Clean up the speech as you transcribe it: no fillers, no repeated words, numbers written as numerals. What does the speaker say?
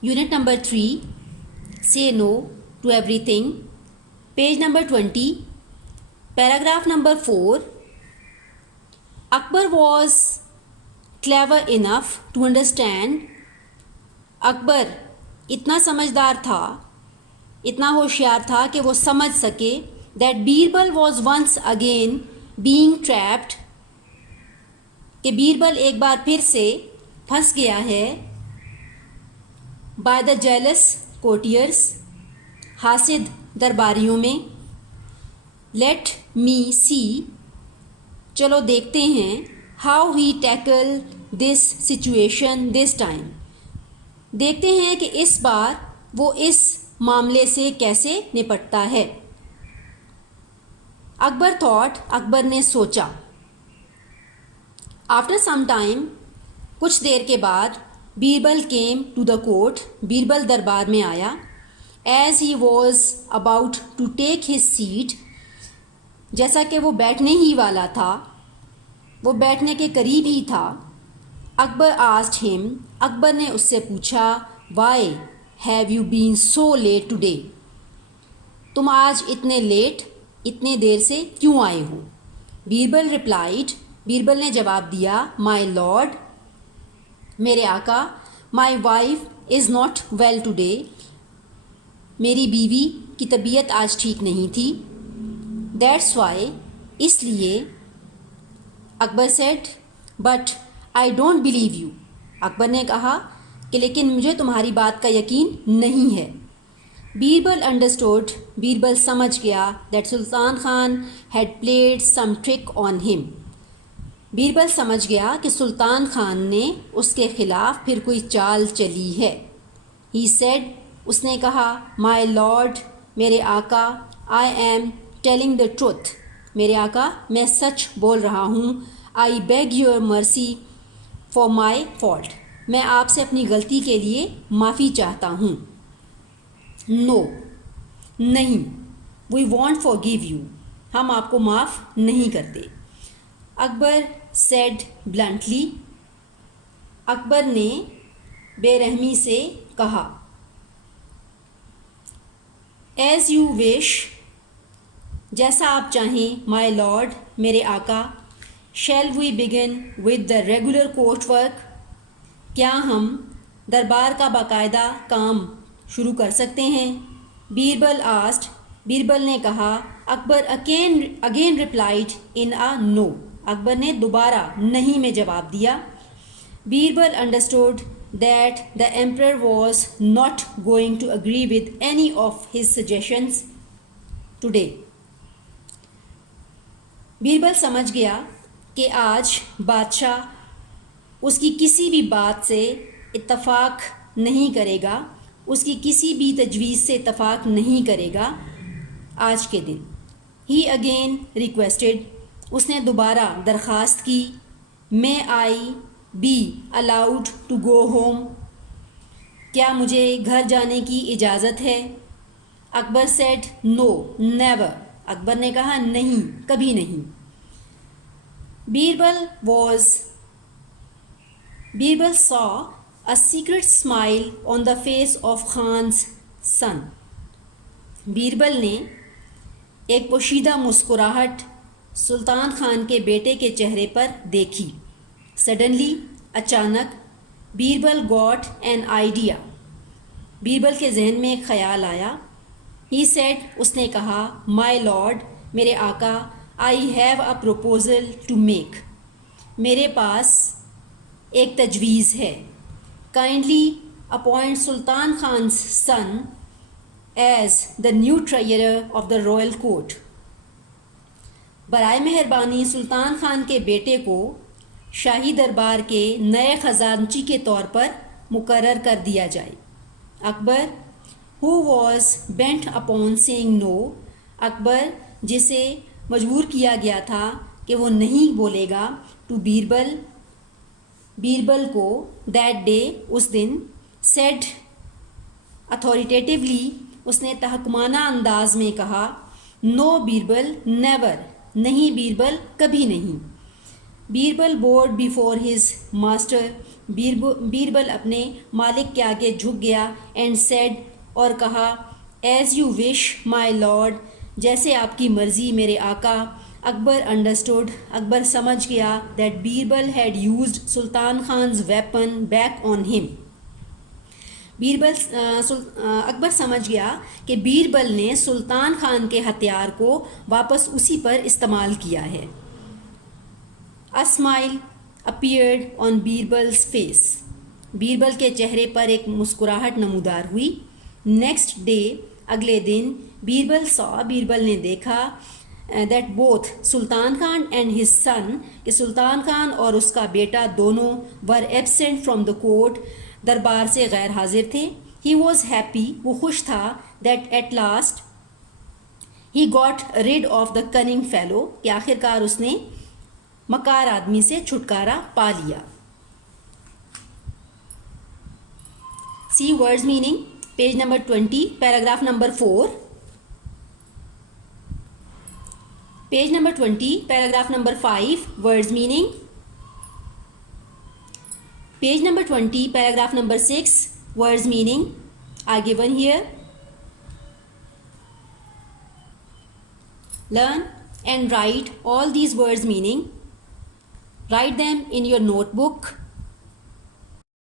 Unit number 3, Say No to Everything. Page number 20, paragraph number 4. Akbar was clever enough to understand. Akbar इतना समझदार था, इतना होशियार था कि वो समझ सके that Birbal was once again being trapped, कि बीरबल एक बार फिर से फंस गया है by the jealous courtiers, Hasid दरबारियों में. Let me see, चलो देखते हैं, how he tackle this situation this time, देखते हैं कि इस बार वो इस मामले से कैसे निपटता है. अकबर थॉट, अकबर ने सोचा. आफ्टर सम टाइम, कुछ देर के बाद, Birbal came to the court, Birbal दरबार में आया. As he was about to take his seat, जैसा कि वो बैठने ही वाला था, वो बैठने के करीब ही था. अकबर आस्क्ड हिम, अकबर ने उससे पूछा, why have you been so late today, तुम आज इतने लेट, इतने देर से क्यों आए हो. बीरबल रिप्लाइड, बीरबल ने जवाब दिया, माई लॉर्ड, मेरे आका, my wife is not well today, मेरी बीवी की तबीयत आज ठीक नहीं थी. दैट्स वाई, इसलिए. Akbar said, but I don't believe you, Akbar ने कहा कि लेकिन मुझे तुम्हारी बात का यकीन नहीं है. बीरबल अंडरस्टूड, बीरबल समझ गया that Sultan Khan had played some trick on him, Birbal समझ गया कि सुल्तान खान ने उसके ख़िलाफ़ फिर कोई चाल चली है. ही सेड, उसने कहा, माई लॉर्ड, मेरे आका, I am telling the truth, मेरे आका, मैं सच बोल रहा हूँ. I beg your mercy for my fault, मैं आपसे अपनी गलती के लिए माफ़ी चाहता हूँ. नो, नहीं. We won't forgive you, हम आपको माफ़ नहीं करते. अकबर सेड ब्लंटली, अकबर ने बेरहमी से कहा. एज़ यू विश, जैसा आप चाहें, माई लॉर्ड, मेरे आका. Shall we begin with the regular court work, क्या हम दरबार का बाकायदा काम शुरू कर सकते हैं. बीरबल आस्क्ड, बीरबल ने कहा. Akbar again replied in a no, Akbar ने दोबारा नहीं में जवाब दिया. Birbal understood that the emperor was not going to agree with any of his suggestions today, Birbal समझ गया कि आज बादशाह उसकी किसी भी बात से इत्तफाक नहीं करेगा, उसकी किसी भी तजवीज़ से इत्तफाक नहीं करेगा आज के दिन. ही अगेन रिक्वेस्टेड, उसने दोबारा दरख्वास्त की. May I be allowed to go home, क्या मुझे घर जाने की इजाज़त है. Akbar said, no never, Akbar ने कहा, नहीं, कभी नहीं. Birbal saw a secret smile on the face of Khan's son, Birbal ने एक पोशीदा मुस्कुराहट सुल्तान खान के बेटे के चेहरे पर देखी. सडनली, अचानक, Birbal got an idea, Birbal के जहन में एक ख़याल आया. ही सेड, उसने कहा, माई लॉर्ड, मेरे आका, I have a proposal to make, मेरे पास एक तजवीज़ है. Kindly appoint Sultan Khan son as the new treasurer of the royal court, बराए मेहरबानी सुल्तान खान के बेटे को शाही दरबार के नए ख़जानची के तौर पर मुकर्रर कर दिया जाए. Akbar, who was bent upon saying no, Akbar जिसे मजबूर किया गया था कि वो नहीं बोलेगा, टू बीरबल, बीरबल को, दैट डे, उस दिन, सेड अथॉरिटेटिवली, उसने तहकुमाना अंदाज में कहा, नो बीरबल, नेवर, नहीं बीरबल, कभी नहीं. Birbal board before his master Birbal اپنے مالک کے آگے جھک گیا اینڈ سیڈ اور کہا as you wish my lord جیسے آپ کی مرضی میرے آقا. اکبر انڈرسٹوڈ اکبر سمجھ گیا that Birbal had used Sultan Khan's weapon back on him. Akbar سمجھ گیا کہ بیربل نے سلطان خان کے ہتھیار کو واپس اسی پر استعمال کیا ہے. A smile appeared on بیربل's face. Birbal کے چہرے پر ایک مسکراہٹ نمودار ہوئی. نیکسٹ ڈے اگلے دن بیربل نے دیکھا that both Sultan Khan and his son کہ سلطان خان اور اس کا بیٹا دونوں ور ایبسینٹ فرام دا کورٹ دربار سے غیر حاضر تھے. ہی واز ہیپی وہ خوش تھا that at last he got rid of the cunning fellow کہ آخر کار اس نے مکار آدمی سے چھٹکارا پا لیا. See words meaning page number 20 paragraph number 4. Page number 20 paragraph number 5 words meaning. Page number 20 paragraph number 6 words meaning are given here. Learn and write all these words meaning. Write them in your notebook.